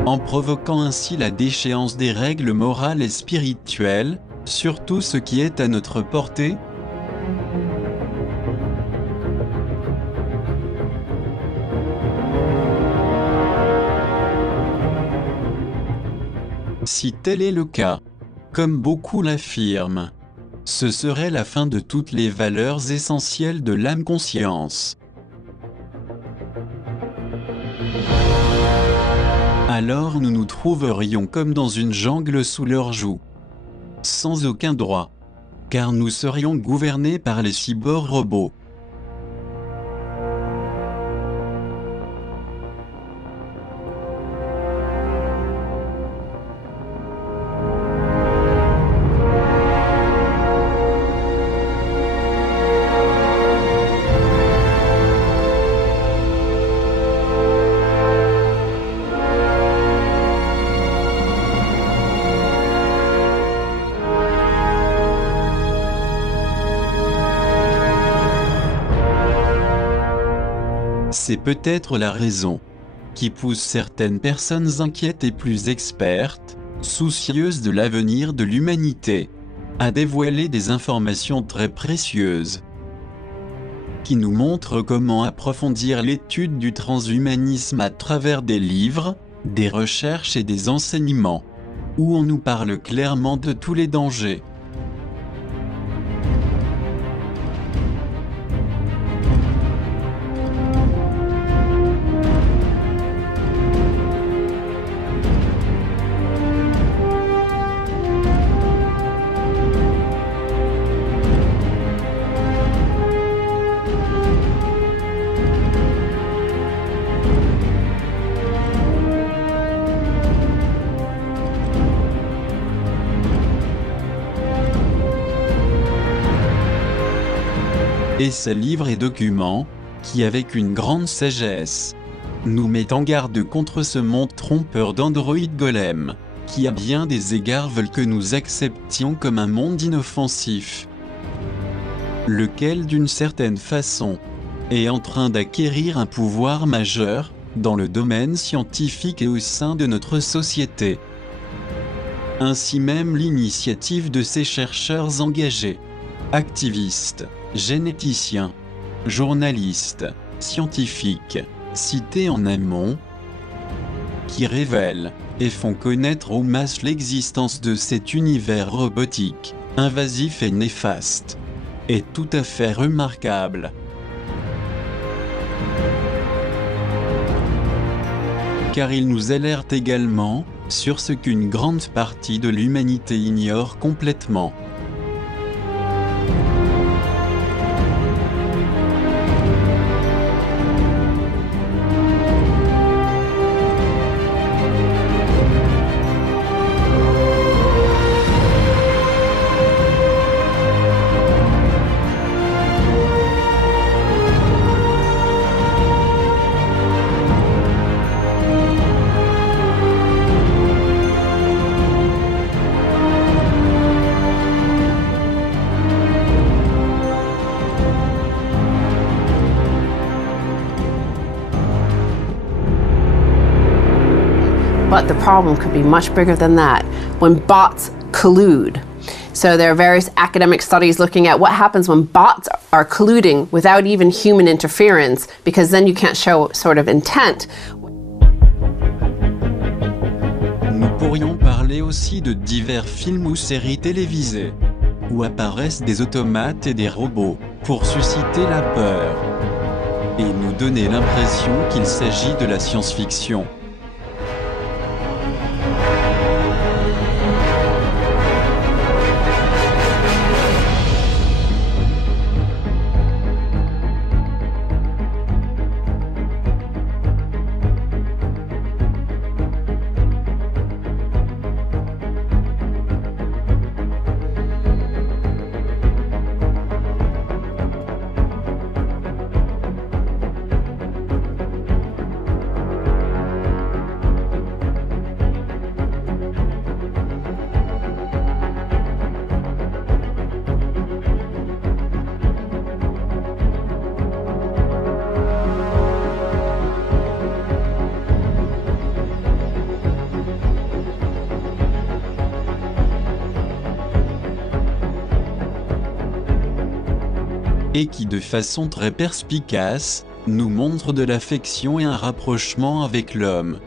en provoquant ainsi la déchéance des règles morales et spirituelles, sur tout ce qui est à notre portée? Si tel est le cas, comme beaucoup l'affirment, ce serait la fin de toutes les valeurs essentielles de l'âme-conscience. Alors nous nous trouverions comme dans une jungle sous leur joug, sans aucun droit, car nous serions gouvernés par les cyborgs robots. C'est peut-être la raison qui pousse certaines personnes inquiètes et plus expertes, soucieuses de l'avenir de l'humanité, à dévoiler des informations très précieuses, qui nous montrent comment approfondir l'étude du transhumanisme à travers des livres, des recherches et des enseignements, où on nous parle clairement de tous les dangers. Et ces livres et documents, qui avec une grande sagesse, nous mettent en garde contre ce monde trompeur d'androïdes golems, qui à bien des égards veulent que nous acceptions comme un monde inoffensif, lequel d'une certaine façon, est en train d'acquérir un pouvoir majeur, dans le domaine scientifique et au sein de notre société. Ainsi même l'initiative de ces chercheurs engagés, activistes, généticiens, journalistes, scientifiques, cités en amont, qui révèlent et font connaître aux masses l'existence de cet univers robotique, invasif et néfaste, est tout à fait remarquable. Car il nous alerte également sur ce qu'une grande partie de l'humanité ignore complètement. But the problem could be much bigger than that when bots collude. So there are various academic studies looking at what happens when bots are colluding without even human interference, because then you can't show sort of intent. Nous pourrions parler aussi de divers films ou séries télévisées, où apparaissent des automates et des robots, pour susciter la peur, et nous donner l'impression qu'il s'agit de la science-fiction. Et qui de façon très perspicace, nous montre de l'affection et un rapprochement avec l'homme.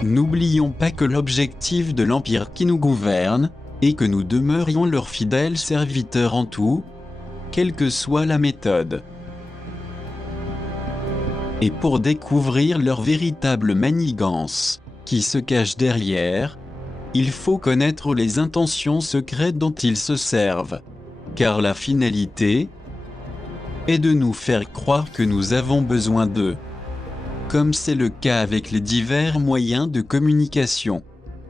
N'oublions pas que l'objectif de l'Empire qui nous gouverne est que nous demeurions leurs fidèles serviteurs en tout, quelle que soit la méthode. Et pour découvrir leur véritable manigance, qui se cache derrière, il faut connaître les intentions secrètes dont ils se servent, car la finalité est de nous faire croire que nous avons besoin d'eux, comme c'est le cas avec les divers moyens de communication,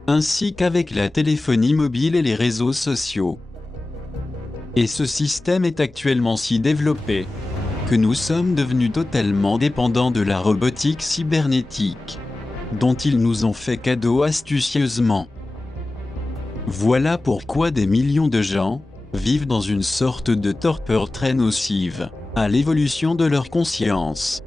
ainsi qu'avec la téléphonie mobile et les réseaux sociaux. Et ce système est actuellement si développé que nous sommes devenus totalement dépendants de la robotique cybernétique, dont ils nous ont fait cadeau astucieusement. Voilà pourquoi des millions de gens vivent dans une sorte de torpeur très nocive à l'évolution de leur conscience.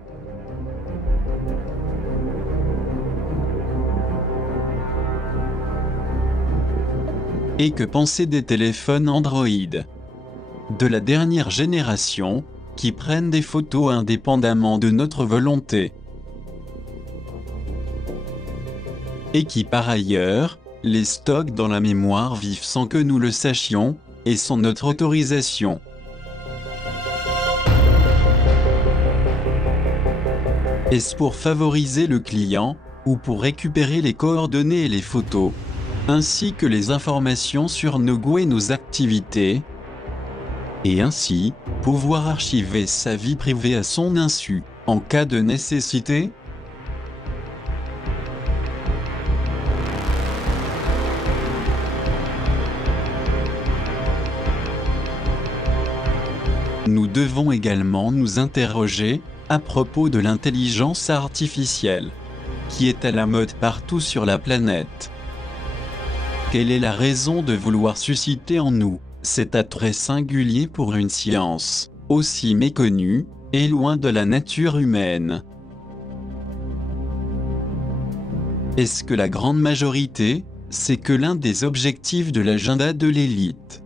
Et que penser des téléphones Android de la dernière génération qui prennent des photos indépendamment de notre volonté et qui par ailleurs les stockent dans la mémoire vive sans que nous le sachions et sans notre autorisation. Est-ce pour favoriser le client ou pour récupérer les coordonnées et les photos, ainsi que les informations sur nos goûts et nos activités, et ainsi pouvoir archiver sa vie privée à son insu, en cas de nécessité? nous devons également nous interroger à propos de l'intelligence artificielle, qui est à la mode partout sur la planète. Quelle est la raison de vouloir susciter en nous cet attrait singulier pour une science aussi méconnue et loin de la nature humaine? Est-ce que la grande majorité sait que l'un des objectifs de l'agenda de l'élite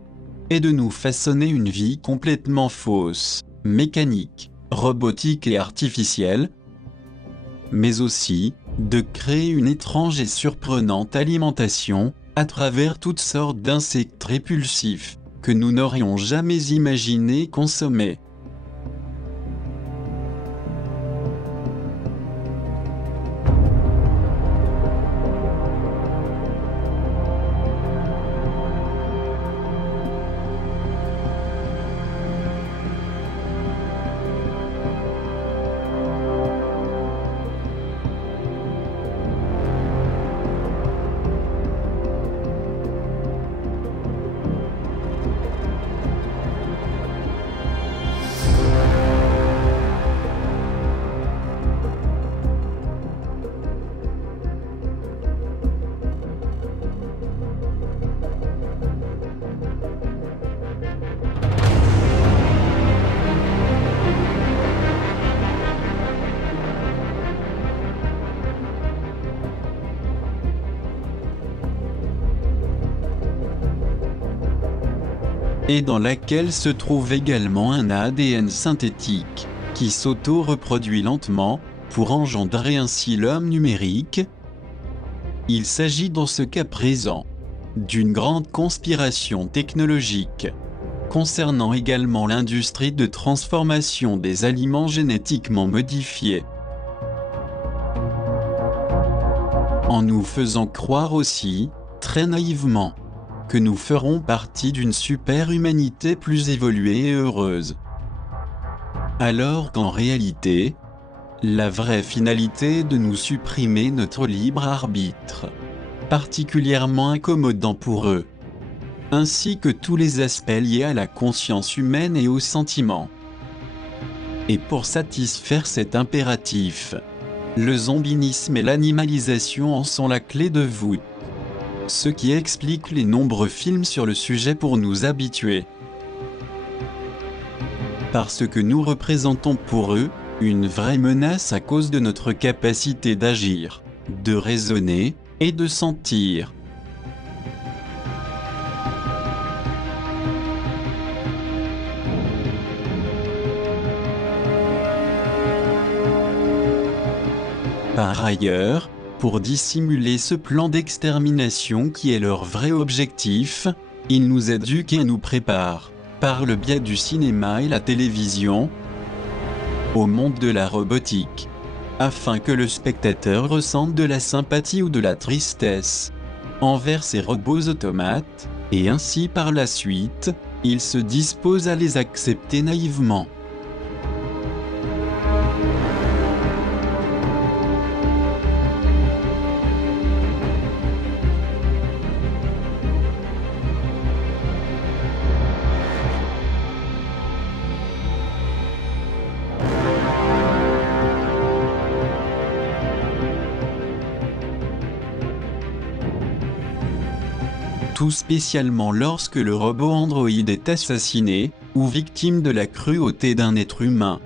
est de nous façonner une vie complètement fausse, mécanique, robotique et artificielle, mais aussi de créer une étrange et surprenante alimentation à travers toutes sortes d'insectes répulsifs que nous n'aurions jamais imaginé consommer? Et dans laquelle se trouve également un ADN synthétique, qui s'auto-reproduit lentement, pour engendrer ainsi l'homme numérique. Il s'agit dans ce cas présent d'une grande conspiration technologique, concernant également l'industrie de transformation des aliments génétiquement modifiés, en nous faisant croire aussi, très naïvement, que nous ferons partie d'une super-humanité plus évoluée et heureuse. Alors qu'en réalité, la vraie finalité est de nous supprimer notre libre arbitre, particulièrement incommodant pour eux, ainsi que tous les aspects liés à la conscience humaine et aux sentiments. Et pour satisfaire cet impératif, le zombinisme et l'animalisation en sont la clé de voûte. Ce qui explique les nombreux films sur le sujet pour nous habituer. Parce que nous représentons pour eux une vraie menace à cause de notre capacité d'agir, de raisonner et de sentir. Par ailleurs, pour dissimuler ce plan d'extermination qui est leur vrai objectif, ils nous éduquent et nous préparent, par le biais du cinéma et la télévision, au monde de la robotique, afin que le spectateur ressente de la sympathie ou de la tristesse envers ces robots automates, et ainsi par la suite, il se dispose à les accepter naïvement. Tout spécialement lorsque le robot androïde est assassiné, ou victime de la cruauté d'un être humain.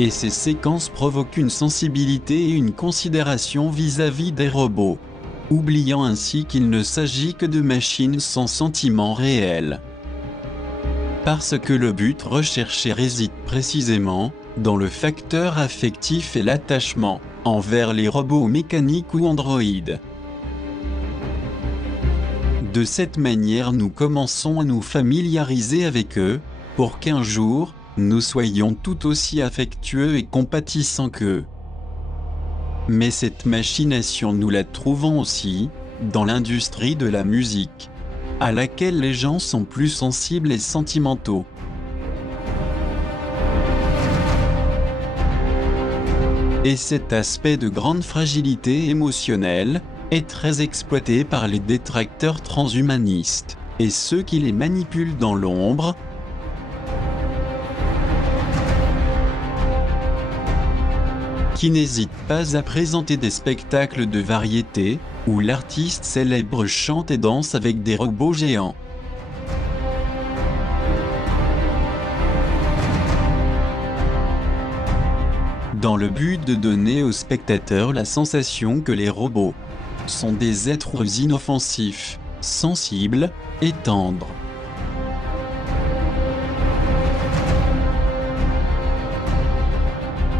Et ces séquences provoquent une sensibilité et une considération vis-à-vis des robots, oubliant ainsi qu'il ne s'agit que de machines sans sentiment réel. Parce que le but recherché réside précisément dans le facteur affectif et l'attachement envers les robots mécaniques ou androïdes. De cette manière, nous commençons à nous familiariser avec eux, pour qu'un jour, nous soyons tout aussi affectueux et compatissants qu'eux. Mais cette machination, nous la trouvons aussi dans l'industrie de la musique, à laquelle les gens sont plus sensibles et sentimentaux. Et cet aspect de grande fragilité émotionnelle est très exploité par les détracteurs transhumanistes et ceux qui les manipulent dans l'ombre, qui n'hésitent pas à présenter des spectacles de variété, où l'artiste célèbre chante et danse avec des robots géants. Dans le but de donner aux spectateurs la sensation que les robots sont des êtres inoffensifs, sensibles et tendres.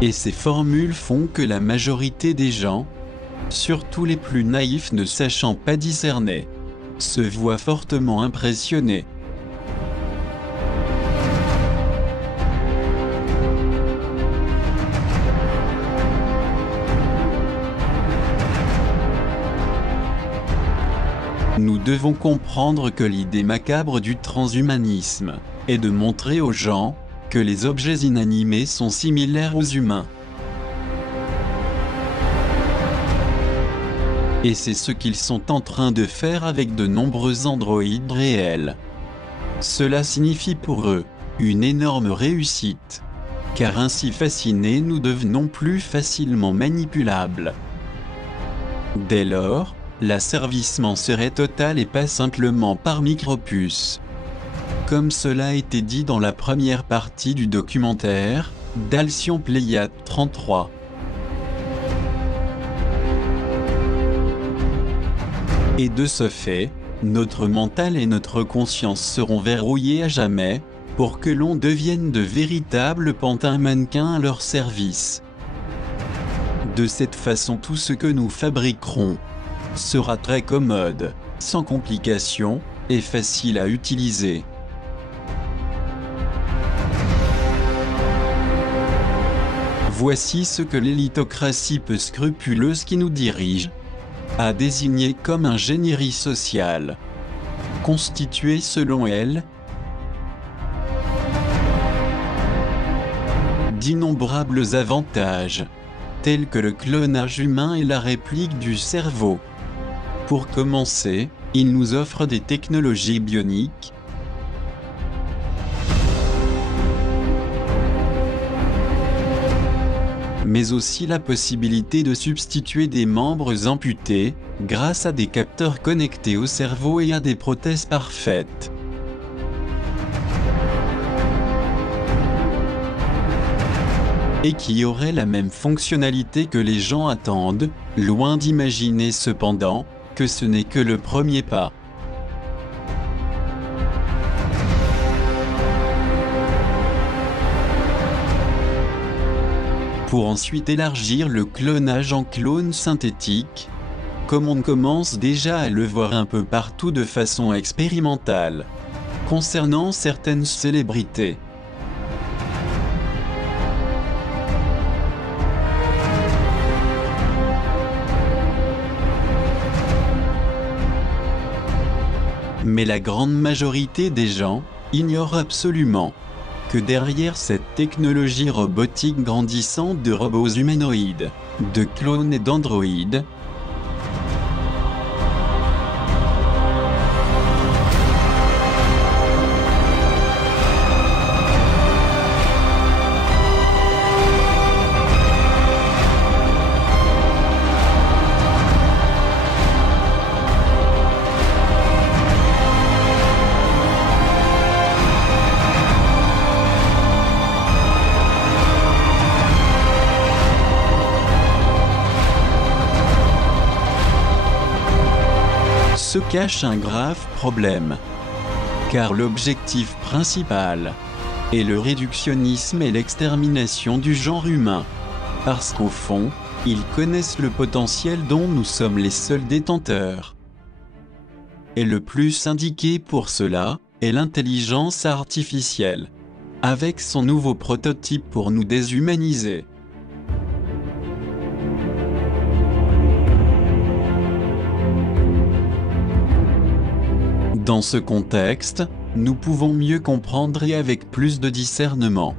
Et ces formules font que la majorité des gens, surtout les plus naïfs ne sachant pas discerner, se voient fortement impressionnés. Nous devons comprendre que l'idée macabre du transhumanisme est de montrer aux gens que les objets inanimés sont similaires aux humains. Et c'est ce qu'ils sont en train de faire avec de nombreux androïdes réels. Cela signifie pour eux une énorme réussite, car ainsi fascinés nous devenons plus facilement manipulables. Dès lors, l'asservissement serait total et pas simplement par micropuce. Comme cela a été dit dans la première partie du documentaire, d'Alcyon Pléiade 33. Et de ce fait, notre mental et notre conscience seront verrouillés à jamais, pour que l'on devienne de véritables pantins mannequins à leur service. De cette façon, tout ce que nous fabriquerons sera très commode, sans complications, et facile à utiliser. Voici ce que l'élitocratie peu scrupuleuse qui nous dirige a désigné comme ingénierie sociale, constituée selon elle d'innombrables avantages, tels que le clonage humain et la réplique du cerveau. Pour commencer, il nous offre des technologies bioniques, mais aussi la possibilité de substituer des membres amputés, grâce à des capteurs connectés au cerveau et à des prothèses parfaites. Et qui auraient la même fonctionnalité que les gens attendent, loin d'imaginer cependant que ce n'est que le premier pas. Pour ensuite élargir le clonage en clones synthétiques, comme on commence déjà à le voir un peu partout de façon expérimentale, concernant certaines célébrités. Mais la grande majorité des gens ignorent absolument que derrière cette technologie robotique grandissante de robots humanoïdes, de clones et d'androïdes, se cache un grave problème. Car l'objectif principal est le réductionnisme et l'extermination du genre humain. Parce qu'au fond, ils connaissent le potentiel dont nous sommes les seuls détenteurs. Et le plus indiqué pour cela est l'intelligence artificielle, avec son nouveau prototype pour nous déshumaniser. Dans ce contexte, nous pouvons mieux comprendre et avec plus de discernement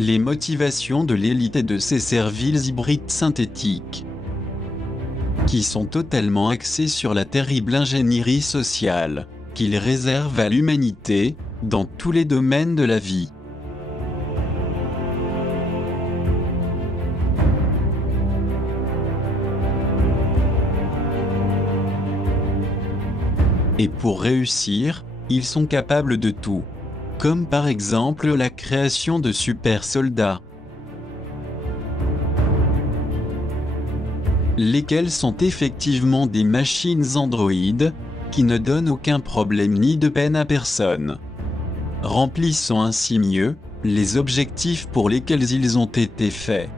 les motivations de l'élite et de ces serviles hybrides synthétiques, qui sont totalement axés sur la terrible ingénierie sociale, qu'ils réservent à l'humanité, dans tous les domaines de la vie. Et pour réussir, ils sont capables de tout. Comme par exemple la création de super soldats, lesquels sont effectivement des machines androïdes, qui ne donnent aucun problème ni de peine à personne, remplissant ainsi mieux les objectifs pour lesquels ils ont été faits.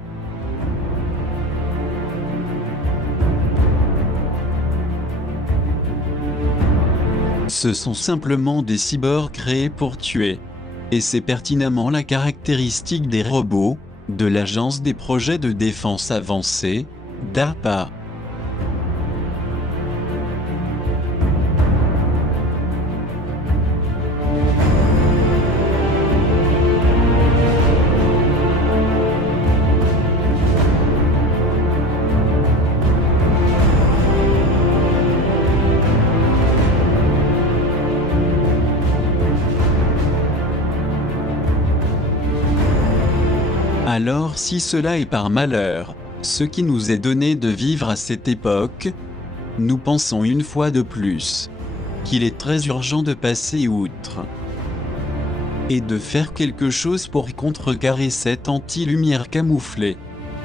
Ce sont simplement des cyborgs créés pour tuer. Et c'est pertinemment la caractéristique des robots, de l'Agence des projets de défense avancée, DARPA. Alors si cela est par malheur, ce qui nous est donné de vivre à cette époque, nous pensons une fois de plus qu'il est très urgent de passer outre et de faire quelque chose pour contrecarrer cette anti-lumière camouflée,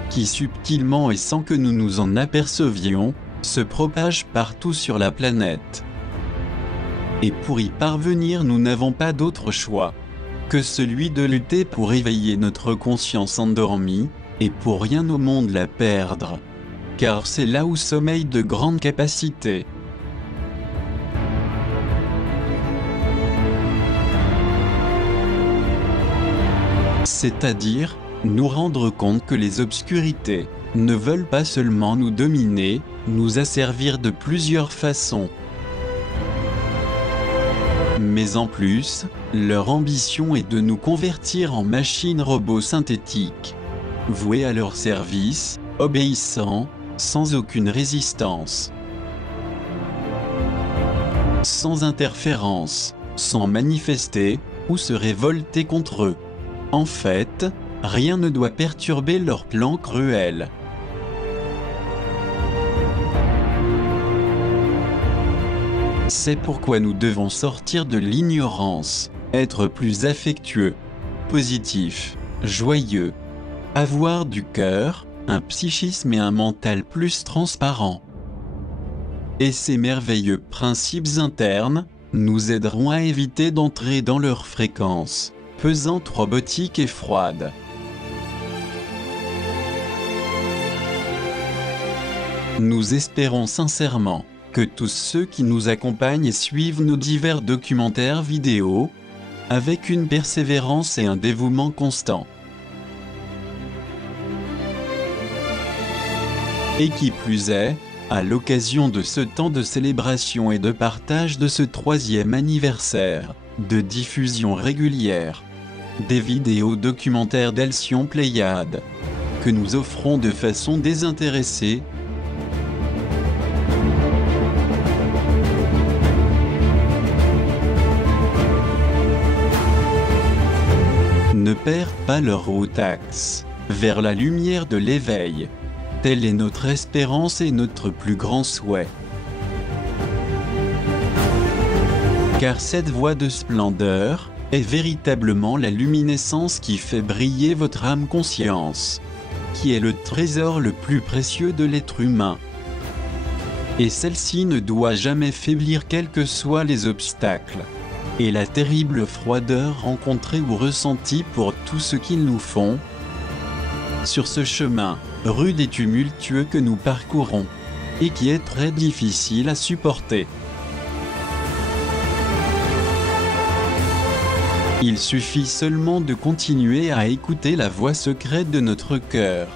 qui subtilement et sans que nous nous en apercevions, se propage partout sur la planète. Et pour y parvenir, nous n'avons pas d'autre choix que celui de lutter pour éveiller notre conscience endormie, et pour rien au monde la perdre, car c'est là où sommeillent de grandes capacités. C'est-à-dire, nous rendre compte que les obscurités ne veulent pas seulement nous dominer, nous asservir de plusieurs façons. Mais en plus, leur ambition est de nous convertir en machines robots synthétiques, voués à leur service, obéissant, sans aucune résistance, sans interférence, sans manifester, ou se révolter contre eux. En fait, rien ne doit perturber leur plan cruel. C'est pourquoi nous devons sortir de l'ignorance, être plus affectueux, positifs, joyeux, avoir du cœur, un psychisme et un mental plus transparents. Et ces merveilleux principes internes nous aideront à éviter d'entrer dans leur fréquence, pesante, robotique et froide. Nous espérons sincèrement que tous ceux qui nous accompagnent et suivent nos divers documentaires vidéo, avec une persévérance et un dévouement constant, et qui plus est, à l'occasion de ce temps de célébration et de partage de ce 3e anniversaire, de diffusion régulière, des vidéos documentaires d'Alcyon Pléiade, que nous offrons de façon désintéressée, ne perdent pas leur route axe vers la lumière de l'éveil. Telle est notre espérance et notre plus grand souhait. Car cette voie de splendeur est véritablement la luminescence qui fait briller votre âme-conscience, qui est le trésor le plus précieux de l'être humain. Et celle-ci ne doit jamais faiblir quels que soient les obstacles et la terrible froideur rencontrée ou ressentie pour tout ce qu'ils nous font sur ce chemin rude et tumultueux que nous parcourons, et qui est très difficile à supporter. Il suffit seulement de continuer à écouter la voix secrète de notre cœur,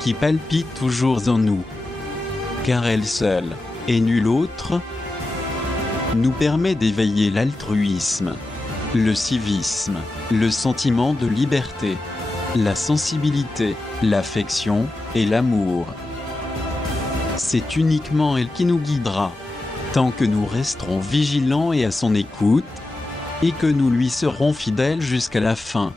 qui palpite toujours en nous, car elle seule, et nulle autre, nous permet d'éveiller l'altruisme, le civisme, le sentiment de liberté, la sensibilité, l'affection et l'amour. C'est uniquement elle qui nous guidera, tant que nous resterons vigilants et à son écoute, et que nous lui serons fidèles jusqu'à la fin.